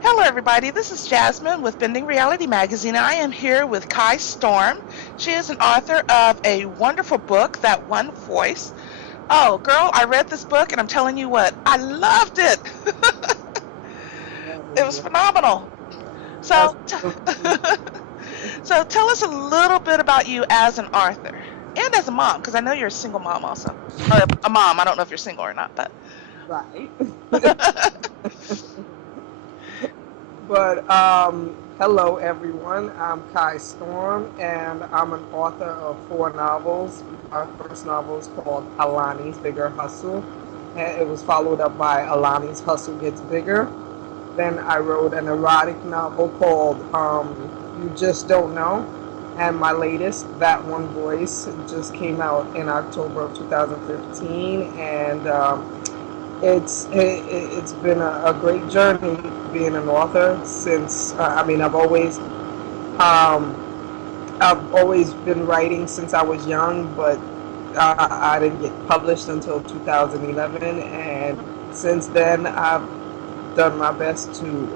Hello, everybody. This is Jasmine with Bending Reality Magazine. I am here with Kai Storm. She is an author of a wonderful book, That One Voice. Oh, girl, I read this book and I'm telling you what, I loved it. That It is was phenomenal. that's So, wonderful. so tell us a little bit about you as an author and as a mom, because I know you're a single mom also, or a mom. I don't know if you're single or not, but Right. But hello everyone. I'm Kai Storm, and I'm an author of four novels. My first novel is called Alani's Bigger Hustle, and it was followed up by Alani's Hustle Gets Bigger. Then I wrote an erotic novel called You Just Don't Know. And my latest, That One Voice, just came out in October of 2015. And it's been a great journey being an author since, um, I've always been writing since I was young, but I didn't get published until 2011. And since then, I've done my best to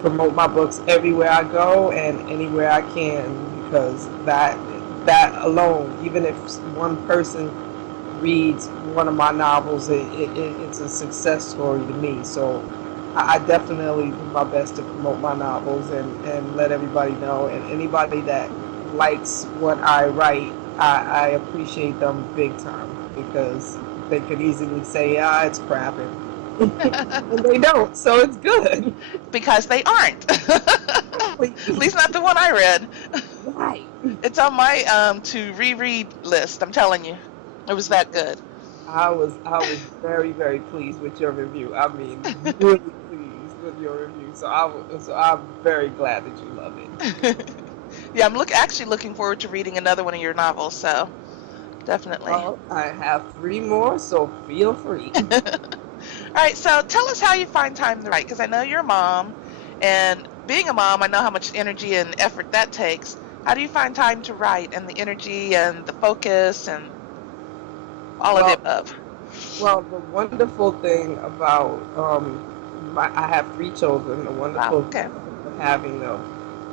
promote my books everywhere I go and anywhere I can because that alone, even if one person reads one of my novels, it's a success story to me. So I definitely do my best to promote my novels and let everybody know. And anybody that likes what I write, I appreciate them big time because they could easily say, it's crap. And they don't, so it's good. because they aren't. At least not the one I read. Right. It's on my to reread list. I'm telling you, it was that good. I was very very pleased with your review. I mean, really pleased with your review. So I'm very glad that you love it. Yeah, I'm actually looking forward to reading another one of your novels. So definitely. Well, I have three more, so feel free. All right. So tell us how you find time to write, because I know you're a mom, and being a mom, I know how much energy and effort that takes. How do you find time to write, and the energy and the focus and all of the Well, above? the wonderful thing about I have three children. The Wow. wonderful Okay. thing of having them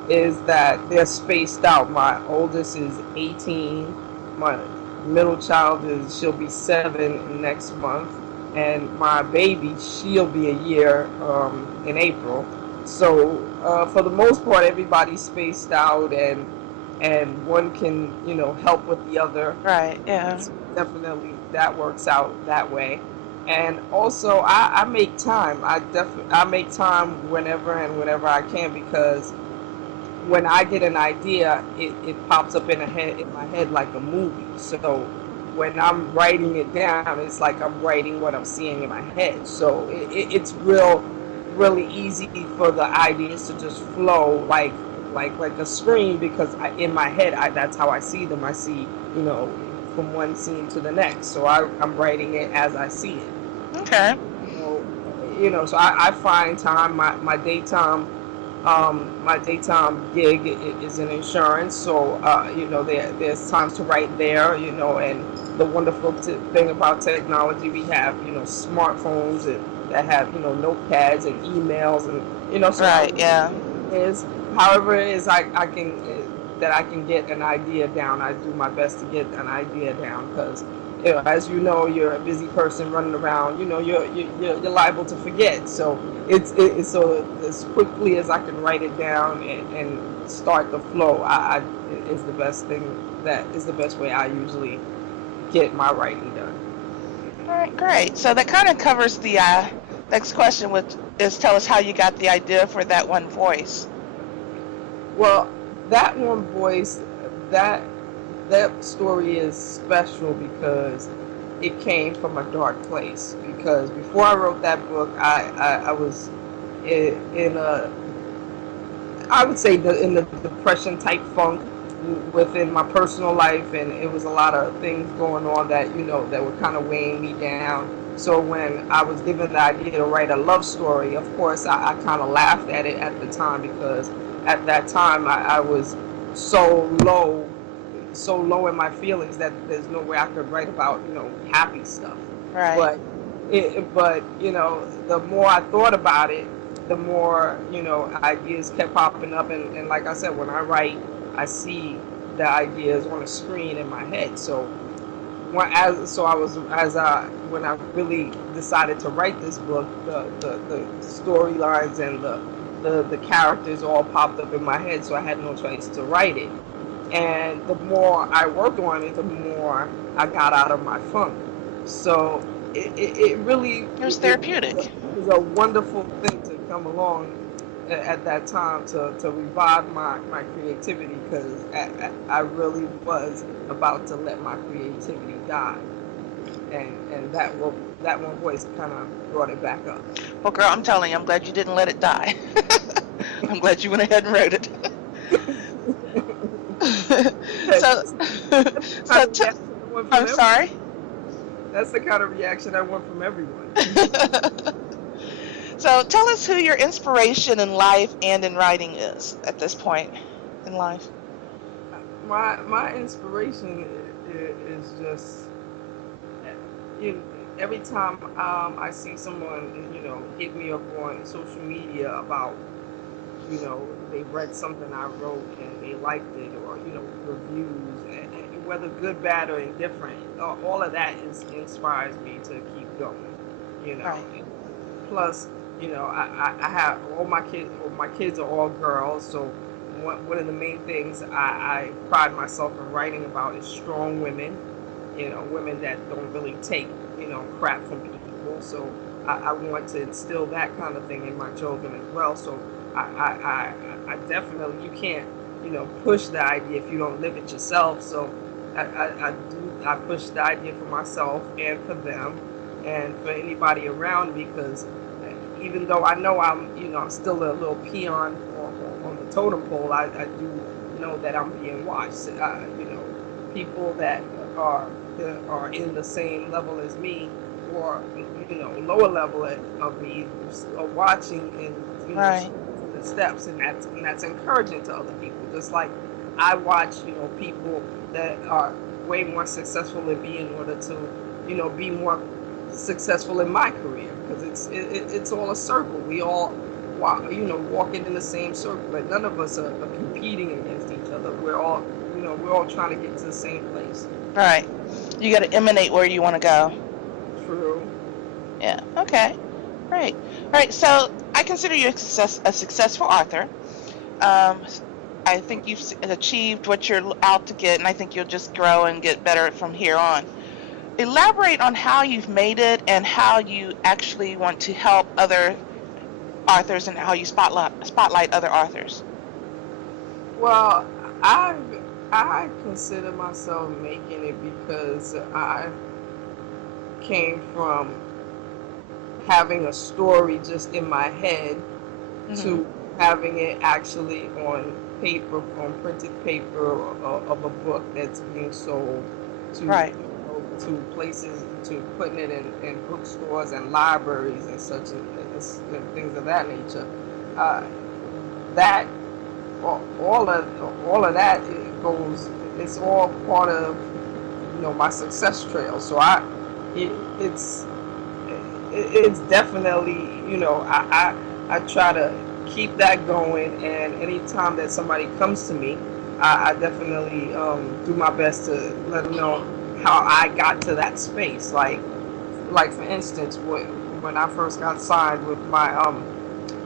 is that they're spaced out. My oldest is 18. My middle child is she'll be 7 next month, and my baby she'll be a year in April. So for the most part, everybody's spaced out, and one can help with the other. Right. Yeah. So definitely that works out that way. And also, I make time. I make time whenever I can because when I get an idea, it pops up in my head like a movie. So when I'm writing it down, it's like I'm writing what I'm seeing in my head. So it's really easy for the ideas to just flow like a screen because in my head that's how I see them. I see from one scene to the next. So I'm writing it as I see it. Okay. So, so I find time. My daytime gig is in insurance. So, there's times to write there. And the wonderful thing about technology, we have smartphones that have notepads and emails and so Right. Yeah. is however it is I can that I can get an idea down. I do my best to get an idea down because as you know, you're a busy person running around. You're liable to forget. So it's so as quickly as I can write it down and start the flow. I is the best thing. That is the best way I usually get my writing done. All right. Great. So that kind of covers the next question, which is tell us how you got the idea for that one voice. Well, that one voice, that that story is special because it came from a dark place. Because before I wrote that book, I was in a I would say in the depression type funk within my personal life, and it was a lot of things going on that that were kind of weighing me down. So when I was given the idea to write a love story, of course I kind of laughed at it at the time because at that time I was so low, so low in my feelings that there's no way I could write about happy stuff. Right. But but the more I thought about it, the more, ideas kept popping up. And like I said, when I write, I see the ideas on a screen in my head. So when I really decided to write this book, the storylines and the characters all popped up in my head, so I had no choice to write it. And the more I worked on it, the more I got out of my funk. So it really It was therapeutic. it was a wonderful thing to come along at that time to revive my creativity, because I really was about to let my creativity die, and that one voice kind of brought it back up. Well, girl, I'm telling you, I'm glad you didn't let it die. I'm glad you went ahead and wrote it. so, so I'm sorry. That's the kind of reaction I want from everyone. So tell us who your inspiration in life and in writing is at this point in life. My inspiration is just, every time I see someone hit me up on social media about, they read something I wrote and they liked it, or reviews, and whether good, bad, or indifferent, all of that inspires me to keep going. Right. Plus, I have all my kids. Well, my kids are all girls, so one of the main things I pride myself in writing about is strong women. Women that don't really take crap from people. So I want to instill that kind of thing in my children as well. So I definitely, you can't push the idea if you don't live it yourself. So I push the idea for myself and for them and for anybody around me, because even though I know I'm still a little peon on the totem pole, I do know that I'm being watched. People that are in the same level as me, or lower level of me, are watching, and Right. the steps, and that's encouraging to other people. Just like I watch people that are way more successful than me, in order to be more successful in my career, because it's all a circle. We all walking in the same circle, but none of us are competing against each other. We're all trying to get to the same place. Right. You got to emanate where you want to go. True. Yeah. Okay. Great. All right. So I consider you a successful author. Um, I think you've achieved what you're out to get, and I think you'll just grow and get better from here on. Elaborate on how you've made it and how you actually want to help other authors, and how you spotlight other authors. Well, I I consider myself making it because I came from having a story just in my head Hmm. to having it actually on paper, on printed paper, of a book that's being sold to Right. to places, to putting it in bookstores and libraries and such, and things of that nature. Uh, that all of that, it goes. It's all part of my success trail. So it, it's it's definitely, I try to keep that going, and anytime that somebody comes to me, I definitely do my best to let them know how I got to that space. Like for instance, when I first got signed with my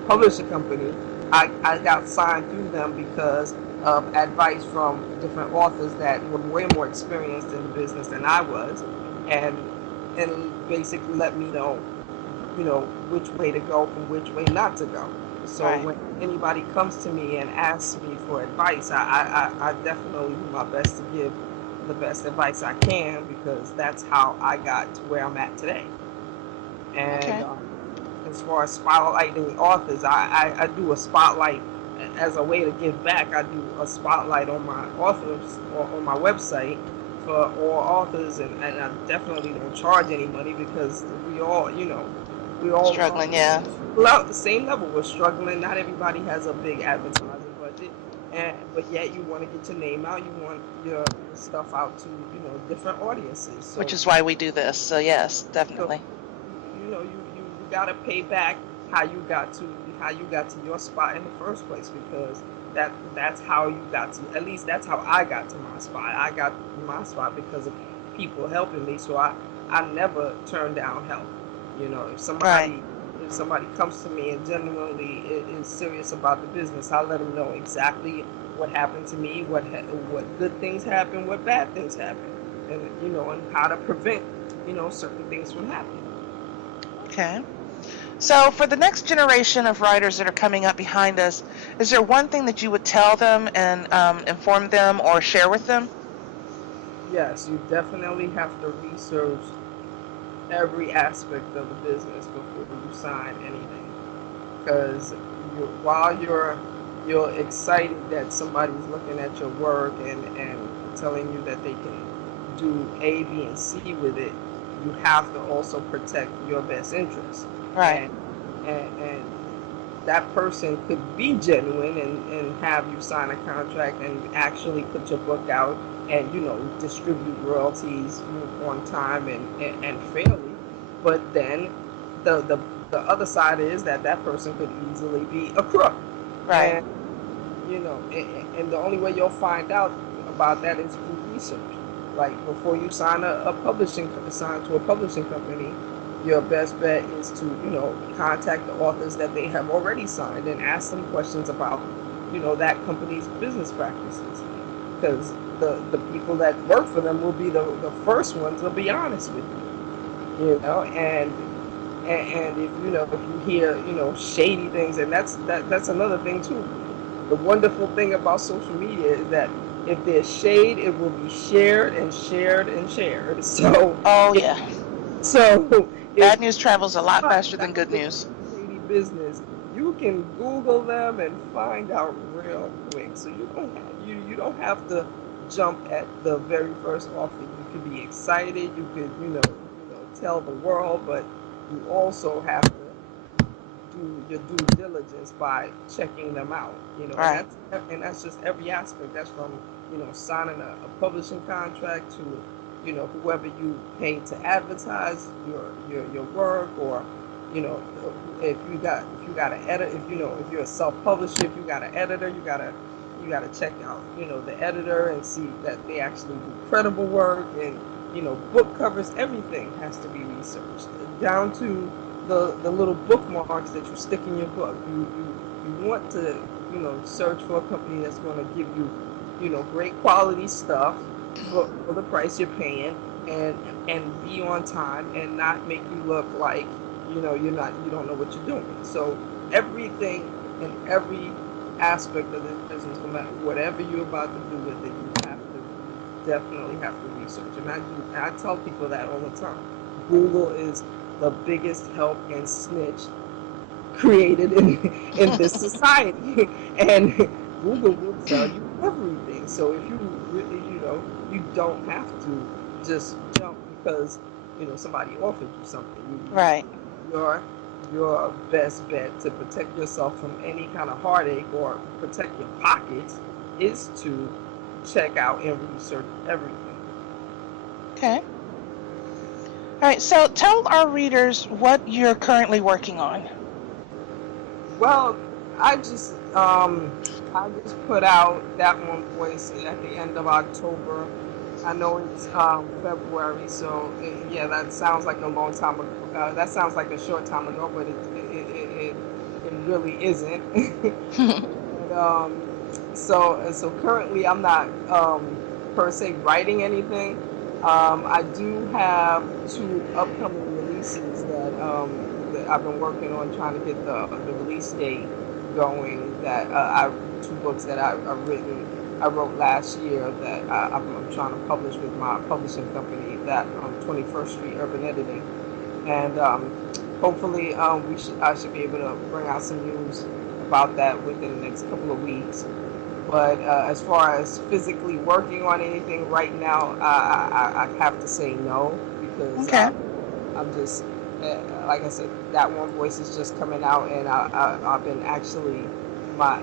publisher company, I got signed through them because of advice from different authors that were way more experienced in the business than I was, and basically let me know, which way to go from which way not to go. So Right. when anybody comes to me and asks me for advice, I definitely do my best to give the best advice I can, because that's how I got to where I'm at today. And Okay. as far as spotlighting authors, I do a spotlight as a way to give back. I do a spotlight on my authors, or on my website, for all authors, and I definitely don't charge any money, because we all Struggling. Yeah. the same level. We're struggling. Not everybody has a big advertising budget, but yet you want to get your name out. You want your stuff out to different audiences. Which So is why we do this. So yes, so definitely. you got to pay back how you got to your spot in the first place, because that's how you got to, at least that's how I got to my spot. I got my spot because of people helping me. So I never turn down help. You know, Right. if somebody comes to me and genuinely is serious about the business, I let them know exactly what happened to me, what good things happen, what bad things happen, and and how to prevent certain things from happening. Okay. So, for the next generation of writers that are coming up behind us, is there one thing that you would tell them and inform them or share with them? Yes, you definitely have to research every aspect of the business before you sign anything, because while you're excited that somebody's looking at your work and telling you that they can do A, B, and C with it, you have to also protect your best interests. Right. And that person could be genuine and have you sign a contract and actually put your book out and distribute royalties on time and fairly. But then the the other side is that that person could easily be a crook. Right. And and the only way you'll find out about that is through research. Like before you sign sign to a publishing company, your best bet is to contact the authors that they have already signed and ask them questions about that company's business practices, because the people that work for them will be the first ones to be honest with and if if you hear shady things, and that's another thing too. The wonderful thing about social media is that if there's shade, it will be shared and shared and shared. So Oh, if yeah. so if Bad news travels a lot somebody faster than got good into news. shady business, you can Google them and find out real quick. So you don't have to jump at the very first offer. You could be excited. You could tell the world, but you also have to do your due diligence by checking them out. Right. And that's just every aspect. That's from signing a publishing contract to whoever you pay to advertise your work, or if you got an editor, if you're a self-publisher, if you got an editor, you gotta check out the editor and see that they actually do credible work, and book covers. Everything has to be researched down to the little bookmarks that you stick in your book. You want to search for a company that's going to give you great quality stuff for the price you're paying, and be on time and not make you look like you don't know what you're doing. So everything and every aspect of this business, no matter whatever you're about to do with it, definitely have to research. And I tell people that all the time. Google is the biggest help and snitch created in this society, and Google will tell you everything. So if you really, you don't have to just jump because somebody offered you something. Right. Your your best bet to protect yourself from any kind of heartache or protect your pockets is to check out and research everything. Okay. All right. So, tell our readers what you're currently working on. Well, I just put out That One Voice at the end of October. I know it's February, so yeah, that sounds like a long time ago. That sounds like a short time ago, but it really isn't. And, so currently I'm not per se writing anything. I do have two upcoming releases that I've been working on, trying to get the release date going. That two books that I wrote last year that I'm trying to publish with my publishing company, that 21st Street Urban Editing, and hopefully I should be able to bring out some news about that within the next couple of weeks. But as far as physically working on anything right now, I have to say no, because Okay. I'm just like I said, That One Voice is just coming out, and I've been actually my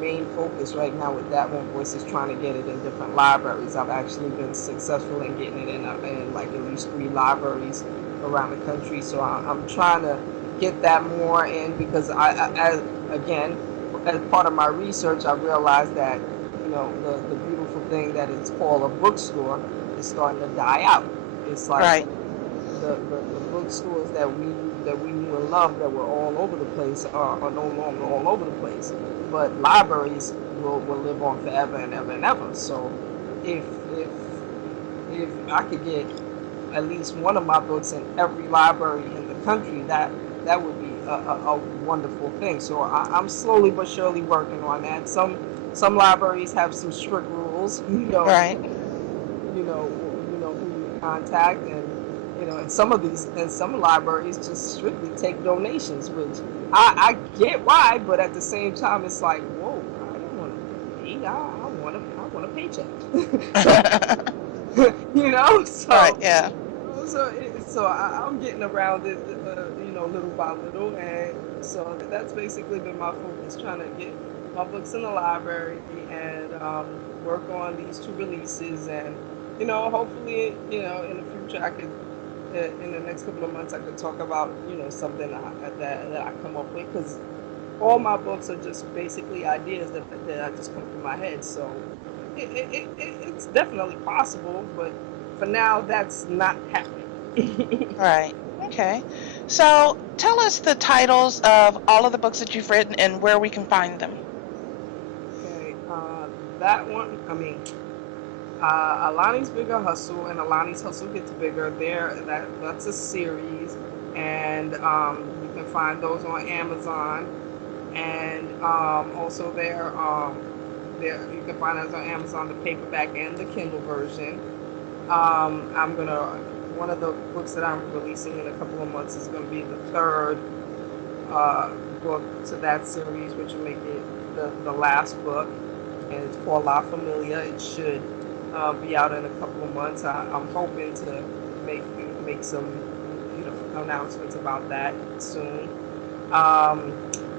main focus right now with That One Voice is trying to get it in different libraries. I've actually been successful in getting it in like at least 3 libraries around the country. So I'm trying to get that more in because again, as part of my research, I realized that the beautiful thing that is called a bookstore is starting to die out. It's like Right. the bookstores that we knew and loved that were all over the place are no longer all over the place. But libraries will live on forever and ever and ever. So if if if I could get at least one of my books in every library in the country, that would be a wonderful thing. So I'm slowly but surely working on that. Some libraries have some strict rules, Right. who you contact, and some libraries just strictly take donations, which I get why, but at the same time it's like, whoa, I don't want to pay. I want a paycheck. Right. So Yeah. I'm getting around it, little by little, and so that's basically been my focus, trying to get my books in the library and work on these two releases, and hopefully, in the future, I could, in the next couple of months, I could talk about something that I come up with, because all my books are just basically ideas that just come from my head. So it's definitely possible, but for now, that's not happening. Right. Okay. So tell us the titles of all of the books that you've written and where we can find them. Okay, that one, I mean, Alani's Bigger Hustle and Alani's Hustle Gets Bigger. That's a series, and you can find those on Amazon, and also there you can find those on Amazon, the paperback and the Kindle version. I'm gonna One of the books that I'm releasing in a couple of months is gonna be the third uh, book to that series, which will make it the last book, and it's called La Familia. It should be out in a couple of months. I'm hoping to make some announcements about that soon. Um,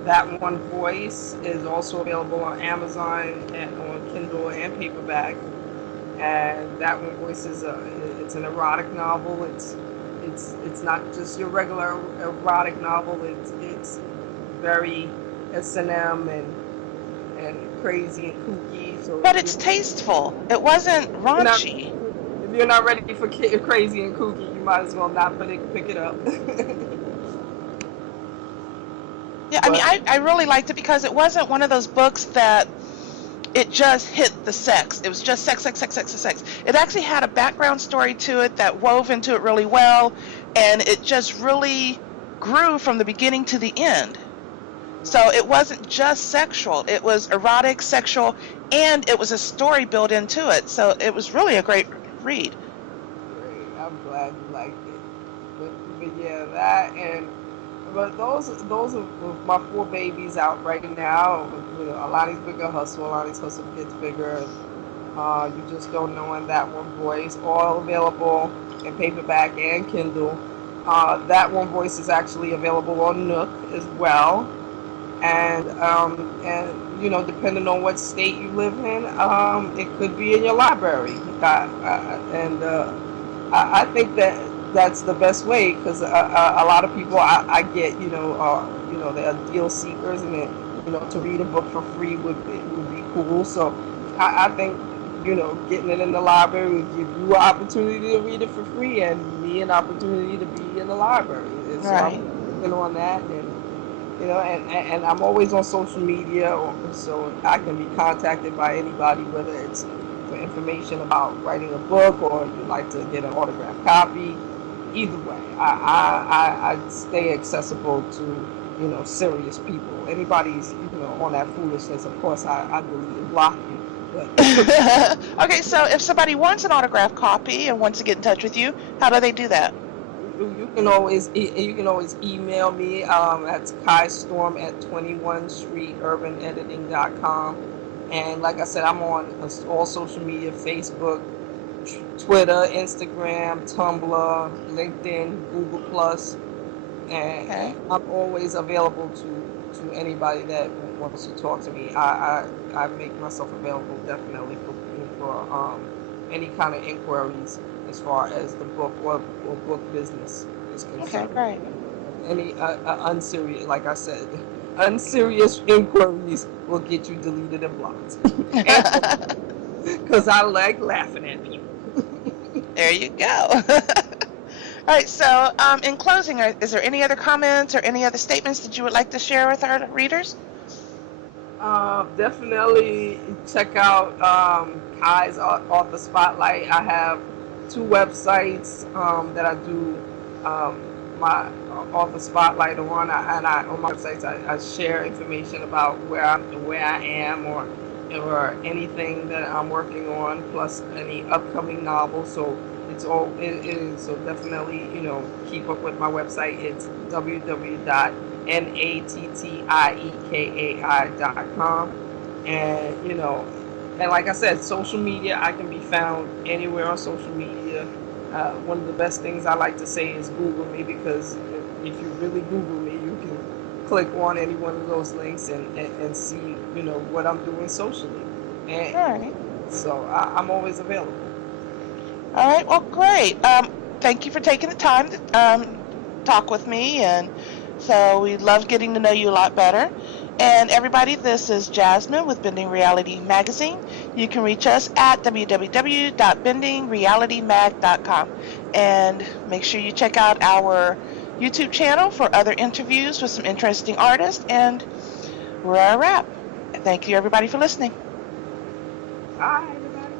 that One Voice is also available on Amazon and on Kindle and paperback. And That One Voice it's an erotic novel. It's not just your regular erotic novel. It's very S&M and crazy and kooky. So But it's tasteful. It wasn't you're not raunchy. if you're not ready for crazy and kooky, you might as well not pick it up. Yeah, I mean, But I really liked it because it wasn't one of those books that it just hit the sex. It was just sex, sex, sex, sex, sex, sex. It actually had a background story to it that wove into it really well, and it just really grew from the beginning to the end. So it wasn't just sexual. It was erotic, sexual, and it was a story built into it. So it was really a great read. great. I'm glad you liked it. But yeah, that and but those are my four babies out right now. Alani's Bigger Hustle, Alani's Hustle Gets Bigger. You Just Don't Know, and That One Voice, all available in paperback and Kindle. That One Voice is actually available on Nook as well, and depending on what state you live in, it could be in your library. And I think that's the best way, because a lot of people I get, they are deal seekers, and to read a book for free would be cool. So I think getting it in the library would give you an opportunity to read it for free, and me an opportunity to be in the library. And so Right. I'm working on that, and and I'm always on social media, so I can be contacted by anybody, whether it's for information about writing a book, or you'd like to get an autographed copy. Either way, I stay accessible to serious people. Anybody's on that foolishness, of course I delete and block you. But Okay, so if somebody wants an autographed copy and wants to get in touch with you, how do they do that? you can always email me. That's Kai Storm at 21 Street Urban Editing.com. And like I said, I'm on all social media: Facebook, Twitter, Instagram, Tumblr, LinkedIn, Google Plus, and Okay. I'm always available to anybody that wants to talk to me. I make myself available definitely for any kind of inquiries as far as the book or book business is Okay, concerned. great. any unserious, like I said, unserious inquiries will get you deleted and blocked. Because I like laughing at people. There you go. All right, so in closing, is there any other comments or any other statements that you would like to share with our readers? Definitely check out Kai's Author Spotlight. I have two websites that I do my Author Spotlight on, and on my websites I share information about where I am, or anything that I'm working on, plus any upcoming novels. So it is, so definitely, keep up with my website. It's www.nattiekai.com. And and like I said, social media, I can be found anywhere on social media. One of the best things I like to say is Google me, because if you really Google me, you can click on any one of those links and see what I'm doing socially. And All right. so I'm always available. All right, well, great. Thank you for taking the time to talk with me, and so we love getting to know you a lot better. And everybody, this is Jasmine with Bending Reality Magazine. You can reach us at www.bendingrealitymag.com, and make sure you check out our YouTube channel for other interviews with some interesting artists. And we're a wrap. Thank you, everybody, for listening. Bye, everybody.